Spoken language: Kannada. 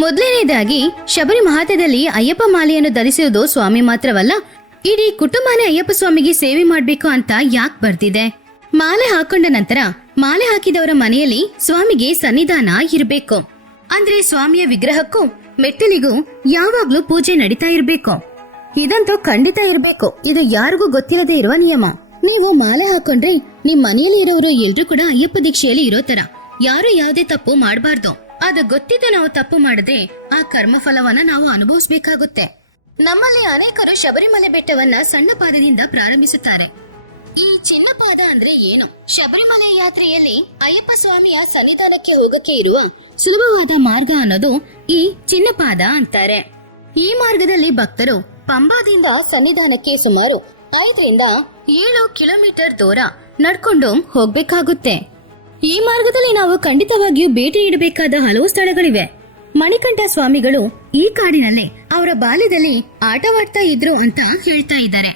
ಮೊದಲನೇದಾಗಿ ಶಬರಿ ಮಹಾತ್ಯದಲ್ಲಿ ಅಯ್ಯಪ್ಪ ಮಾಲೆಯನ್ನು ಧರಿಸುವುದು ಸ್ವಾಮಿ ಮಾತ್ರವಲ್ಲ, ಇಡೀ ಕುಟುಂಬನೇ ಅಯ್ಯಪ್ಪ ಸ್ವಾಮಿಗೆ ಸೇವೆ ಮಾಡ್ಬೇಕು ಅಂತ ಯಾಕೆ ಬರ್ತಿದೆ. ಮಾಲೆ ಹಾಕೊಂಡ ನಂತರ ಮಾಲೆ ಹಾಕಿದವರ ಮನೆಯಲ್ಲಿ ಸ್ವಾಮಿಗೆ ಸನ್ನಿಧಾನ ಇರಬೇಕು. ಅಂದ್ರೆ ಸ್ವಾಮಿಯ ವಿಗ್ರಹಕ್ಕೂ ಮೆಟ್ಟಲಿಗೂ ಯಾವಾಗ್ಲೂ ಪೂಜೆ ನಡೀತಾ ಇರ್ಬೇಕು. ಇದಂತೂ ಖಂಡಿತ ಇರ್ಬೇಕು. ಇದು ಯಾರಿಗೂ ಗೊತ್ತಿರದೇ ಇರುವ ನಿಯಮ. ನೀವು ಮಾಲೆ ಹಾಕೊಂಡ್ರೆ ನಿಮ್ ಮನೆಯಲ್ಲಿ ಇರೋರು ಎಲ್ರು ಕೂಡ ಅಯ್ಯಪ್ಪ ದೀಕ್ಷೆಯಲ್ಲಿ ಇರೋ ತರ ಯಾರು ಯಾವುದೇ ತಪ್ಪು ಮಾಡಬಾರ್ದು. ಅದು ಗೊತ್ತಿದ್ದು ನಾವು ತಪ್ಪು ಮಾಡಿದ್ರೆ ಆ ಕರ್ಮ ಫಲವನ್ನ ನಾವು ಅನುಭವಿಸಬೇಕಾಗುತ್ತೆ. ನಮ್ಮಲ್ಲಿ ಅನೇಕರು ಶಬರಿಮಲೆ ಬೆಟ್ಟವನ್ನ ಸಣ್ಣ ಪಾದದಿಂದ ಪ್ರಾರಂಭಿಸುತ್ತಾರೆ. ಈ ಚಿನ್ನ ಪಾದ ಅಂದ್ರೆ ಏನು? ಶಬರಿಮಲೆ ಯಾತ್ರೆಯಲ್ಲಿ ಅಯ್ಯಪ್ಪ ಸ್ವಾಮಿಯ ಸನ್ನಿಧಾನಕ್ಕೆ ಹೋಗಕ್ಕೆ ಇರುವ ಸುಲಭವಾದ ಮಾರ್ಗ ಅನ್ನೋದು ಈ ಚಿನ್ನ ಪಾದ ಅಂತಾರೆ. ಈ ಮಾರ್ಗದಲ್ಲಿ ಭಕ್ತರು ಪಂಬಾದಿಂದ ಸನ್ನಿಧಾನಕ್ಕೆ ಸುಮಾರು 5ರಿಂದ 7 ಕಿಲೋಮೀಟರ್ ದೂರ ನಡ್ಕೊಂಡು ಹೋಗ್ಬೇಕಾಗುತ್ತೆ. ಈ ಮಾರ್ಗದಲ್ಲಿ ನಾವು ಖಂಡಿತವಾಗಿಯೂ ಭೇಟಿ ನೀಡಬೇಕಾದ ಹಲವು ಸ್ಥಳಗಳಿವೆ. ಮಣಿಕಂಠ ಸ್ವಾಮಿಗಳು ಈ ಕಾಡಿನಲ್ಲೇ ಅವರ ಬಾಲ್ಯದಲ್ಲಿ ಆಟವಾಡ್ತಾ ಇದ್ರು ಅಂತ ಹೇಳ್ತಾ ಇದ್ದಾರೆ.